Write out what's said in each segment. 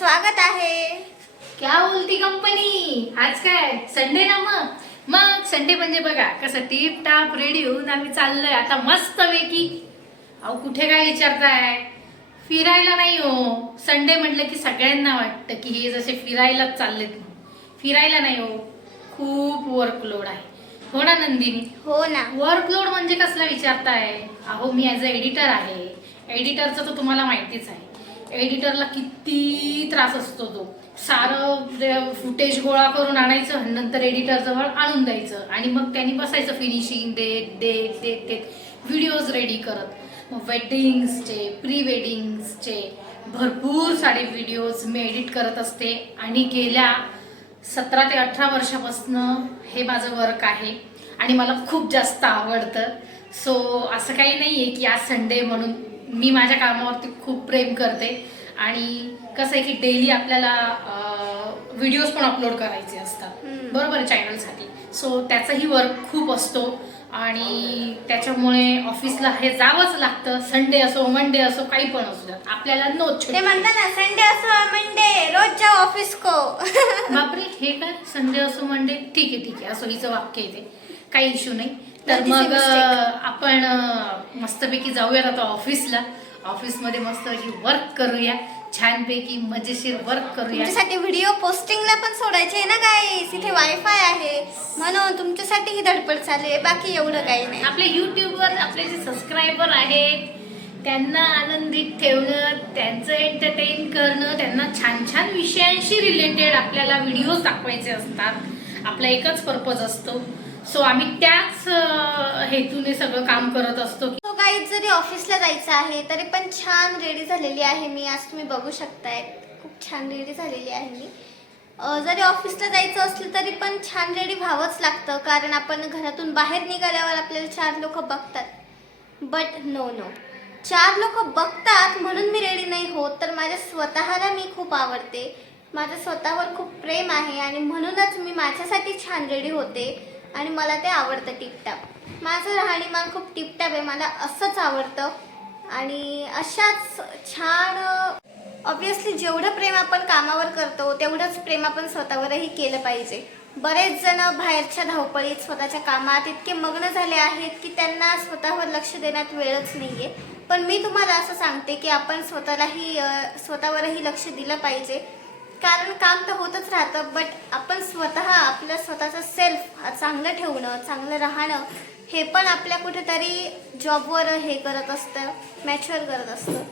स्वागत आहे. क्या बोलती कंपनी, आज काय संडे ना? मग संडे म्हणजे बघा कसं टीप टाप रेडी होऊन आम्ही चाललोय आता मस्त पैकी. अहो कुठे काय विचारताय, फिरायला नाही हो. संडे म्हटलं की सगळ्यांना वाटतं की हे जसे फिरायलाच चाललेत. फिरायला नाही हो, खूप वर्कलोड आहे. हो ना नंदिनी? हो ना. वर्कलोड म्हणजे कसला विचारताय? अहो मी ॲज अ एडिटर आहे. एडिटरचं तर तुम्हाला माहितीच आहे. एडिटरला किती त्रास असतो. तो सारं फुटेज गोळा करून आणायचं आणि नंतर एडिटर जवळ आणून द्यायचं आणि मग त्यांनी बसायचं फिनिशिंग देत व्हिडिओज रेडी करत. मग वेडिंग्सचे प्री वेडिंग्सचे भरपूर सारे व्हिडिओज मी एडिट करत असते आणि गेल्या 17 ते 18 वर्षापासून हे माझं वर्क आहे आणि मला खूप जास्त आवडतं. सो असं काही नाही आहे की आज संडे म्हणून मी माझ्या कामावरती खूप प्रेम करते. आणि कसं आहे की डेली आपल्याला व्हिडिओज पण अपलोड करायचे असतात बरोबर आहे चॅनलसाठी. सो त्याचाही वर्क खूप असतो आणि त्याच्यामुळे ऑफिसला हे जावंच लागतं. संडे असो मंडे असो काही पण असू द्या आपल्याला नो छुट्टी. ते म्हणतात ना संडे असो मंडे रोज जाओ ऑफिस को. बापरे हे काय संडे असो मंडे, ठीक आहे असं हिचं वाक्य आहे ते, काही इश्यू नाही. तर मग आपण मस्तपैकी जाऊयात आता ऑफिसला. ऑफिसमध्ये मस्तपैकी वर्क करूया, छानपैकी मजेशीर वर्क करूया. तुमच्यासाठी व्हिडिओ पोस्टिंगला पण सोडायचे आहे ना गाईस. इथे वायफाय आहे म्हणून तुमच्यासाठी ही धडपड चालू आहे, बाकी एवढं काही नाही. आपल्या युट्यूबवर आपले जे सबस्क्रायबर आहेत त्यांना आनंदित ठेवणं, त्यांचं एंटरटेन करणं, त्यांना छान छान विषयांशी रिलेटेड आपल्याला व्हिडिओज दाखवायचे असतात. आपला एकच पर्पज असतो. सो आम्ही त्याच हेतूने सगळं काम करत असतो. तो गाईज जरी ऑफिसला जायचं आहे तरी पण छान रेडी झालेली आहे मी. आज तुम्ही बघू शकताय खूप छान रेडी झालेली आहे मी. जरी ऑफिसला जायचं असलं तरी पण छान रेडी व्हावंच लागतं, कारण आपण घरातून बाहेर निघाल्यावर आपल्याला 4 लोक बघतात. बट नो 4 लोक बघतात म्हणून मी रेडी नाही होत, तर माझ्या स्वतःला मी खूप आवडते. माझं स्वतःवर खूप प्रेम आहे आणि म्हणूनच मी माझ्यासाठी छान रेडी होते आणि मला ते आवडतं टिपटाप. माझं राहणीमान खूप टिपटाप आहे, मला असंच आवडतं. आणि अशाच छान ऑब्विसली जेवढं प्रेम आपण कामावर करतो तेवढंच प्रेम आपण स्वतःवरही केलं पाहिजे. बरेच जण बाहेरच्या धावपळीत स्वतःच्या कामात इतके मग्न झाले आहेत की त्यांना स्वतःवर लक्ष देण्यात वेळच नाही आहे. पण मी तुम्हाला असं सांगते की आपण स्वतःवरही लक्ष दिलं पाहिजे, कारण काम तर होतच राहतं. बट आपण आपलं स्वतःचं सेल्फ चांगलं ठेवणं, चांगलं राहणं हे पण आपल्या कुठेतरी जॉबवर हे करत असतं, मॅच्युअर करत असतं.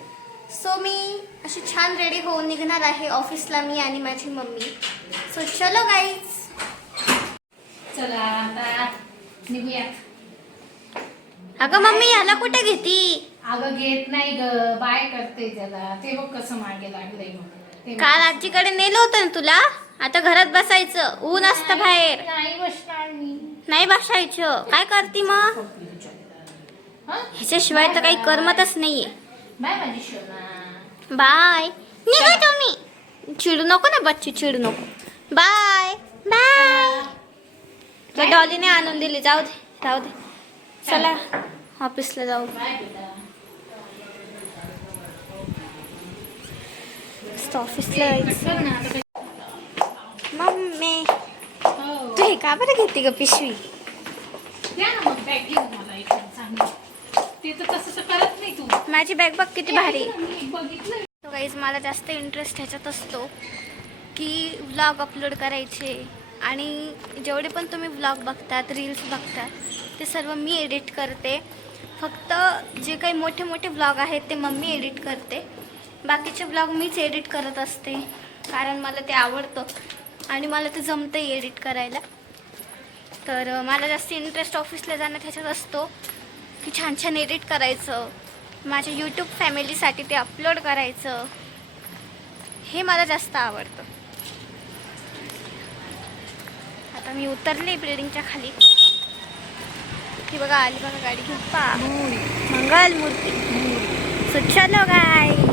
सो मी अशी छान रेडी होऊन निघणार आहे ऑफिसला, मी आणि माझी मम्मी. सो चलो गाईज, चला आता निघूयात. अगं मम्मी याला कुठे घेती? अगं घेत नाही ग, बाय करते त्याला. ते बघ कसं मागे लागलंय. काल आजीकडे नेलं होतं ना तुला, आता घरात बसायचं, ऊन असतं बाहेर. नाही बसणार मी. नाही बसायचं, काय करती मग? ह्याच्याशिवाय तर काही करमतच नाहीये. बाय माझी शोना. बाय. निघा तुम्ही, चिडू नको ना बच्ची, चिडू नको. Bye bye. त्या डॉलीने आणून दिली, जाऊ दे. चला ऑफिसला जाऊ. बाय बेटा. ऑफिसला जायचं. मम्मी तू हे का बरं घेते ग पिशवी? ते तर तसं करत नाही तू. माझी बॅग बघ किती भारी. बघितलं गाईज मला जास्त इंटरेस्ट ह्याच्यात असतो की व्लॉग अपलोड करायचे. आणि जेवढे पण तुम्ही व्लॉग बघतात, रील्स बघतात, ते सर्व मी एडिट करते. फक्त जे काही मोठे मोठे व्लॉग आहेत ते मम्मी एडिट करते, बाकीचे व्लॉग मीच एडिट करत असते, कारण मला ते आवडतं आणि मला ते जमतंही एडिट करायला. तर मला जास्त इंटरेस्ट ऑफिसला जाण्यात ह्याच्यात असतो की छान छान एडिट करायचं, माझ्या यूट्यूब फॅमिलीसाठी ते अपलोड करायचं, हे मला जास्त आवडतं. आता मी उतरले बिल्डिंगच्या खाली. ती बघा आली बघा गाडी घेऊन, पा मंगल मूर्ती. सो चलो गाईस.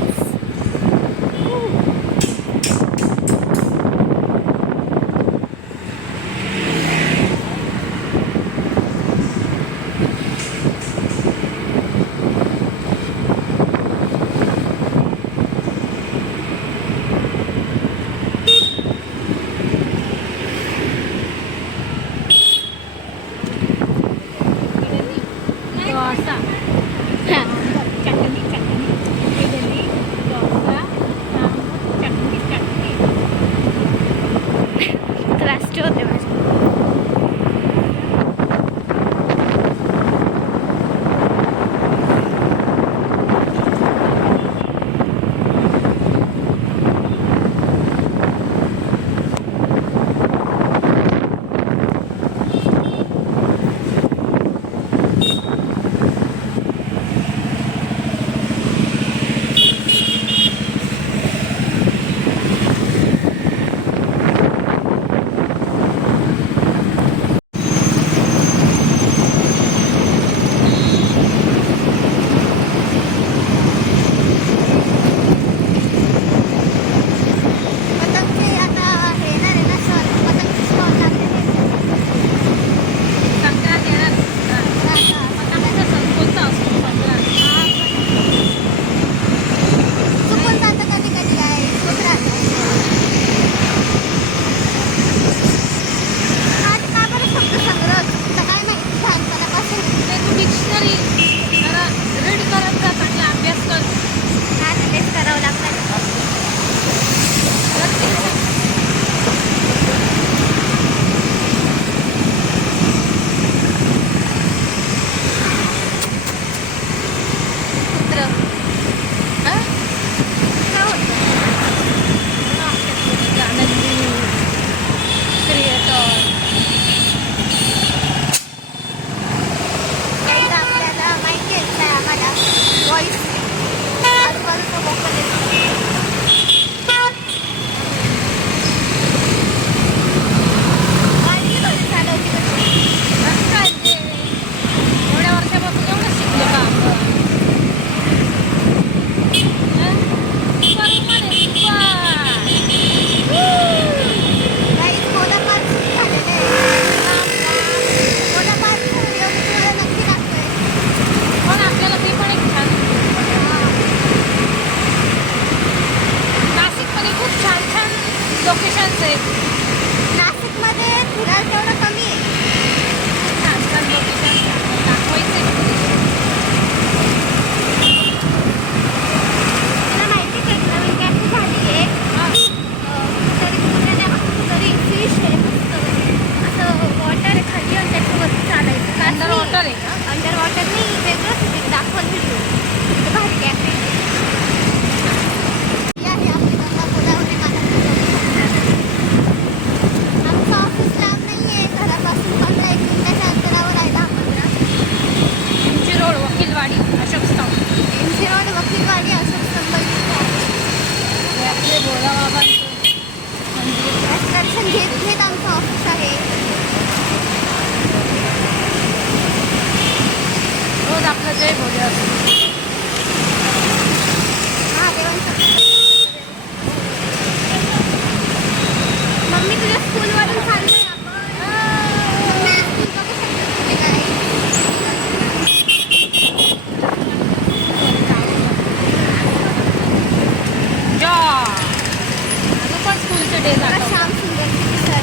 तेच बघा, आठवतं. श्याम सुंदर मिसळ.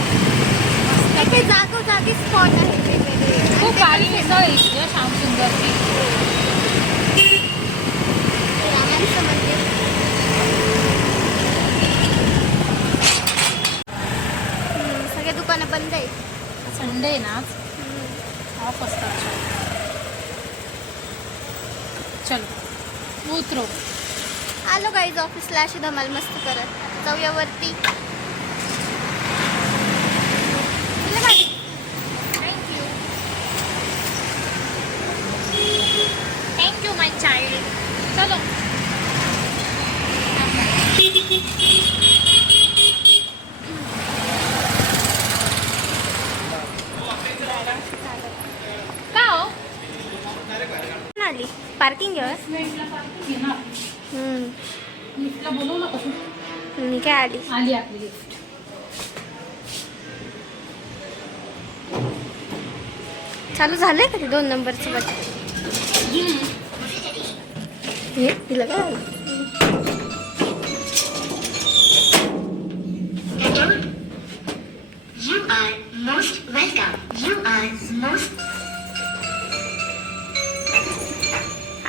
हे काही जागोजागी स्पॉट आहेत वेगवेगळे. आणि खूप ते भारी पण मिसळ आहे इथली, श्याम सुंदरची. रामांचं मंदिर. सगळे दुकानं बंद आहेत. संडे आहे ना आज, ऑफ असतात. चलो उतरो. आलो गाईज ऑफिसला अशी धमाल मस्त करत. जाऊया वरती. थँक्यू थँक्यू माय चाइल्ड. चलो. का हो आली पार्किंग आहे. बेसमेंटला पार्किंग आहे ना. लिफ्टला बोलवलं का तू? मी काय आली. आली आपली लिफ्ट. चालू झालंय का ते 2 नंबरचं बटन. हे तिला काय आलं. You are most welcome. You are most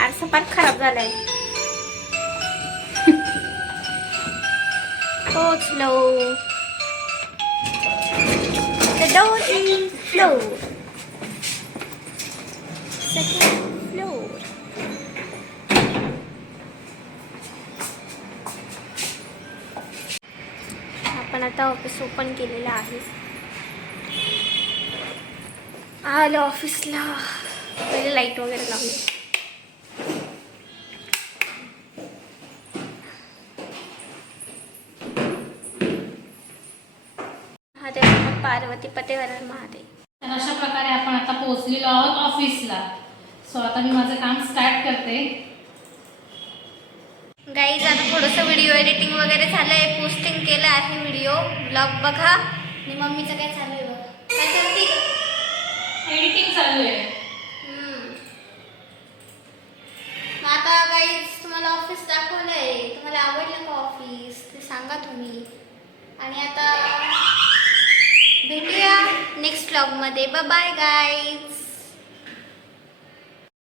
आरसा पार खराब झालाय. पोचलो. The door is floor. Second floor. आपण आता ऑफिस ओपन केलेलं आहे. आलो ऑफिसला. पहिले लाईट वगैरे लावली. महादेव पार्वती पटेवर महादेव. तर अशा प्रकारे आपण आता पोहोचलेलो आहोत ऑफिसला. सो आता मी माझं काम स्टार्ट करते. गाईज आता थोडंसं व्हिडिओ एडिटिंग वगैरे झालंय. पोस्टिंग केलं आहे व्हिडिओ ब्लॉग बघा. आणि मम्मीचं काय चालू आहे बघा. काय करते. एडिटिंग चालू आहे. मग आता गाईज तुम्हाला ऑफिस दाखवलंय. तुम्हाला आवडलं का ऑफिस ते सांगा तुम्ही. आणि आता भेटूया नेक्स्ट व्लॉगमध्ये. Bye guys.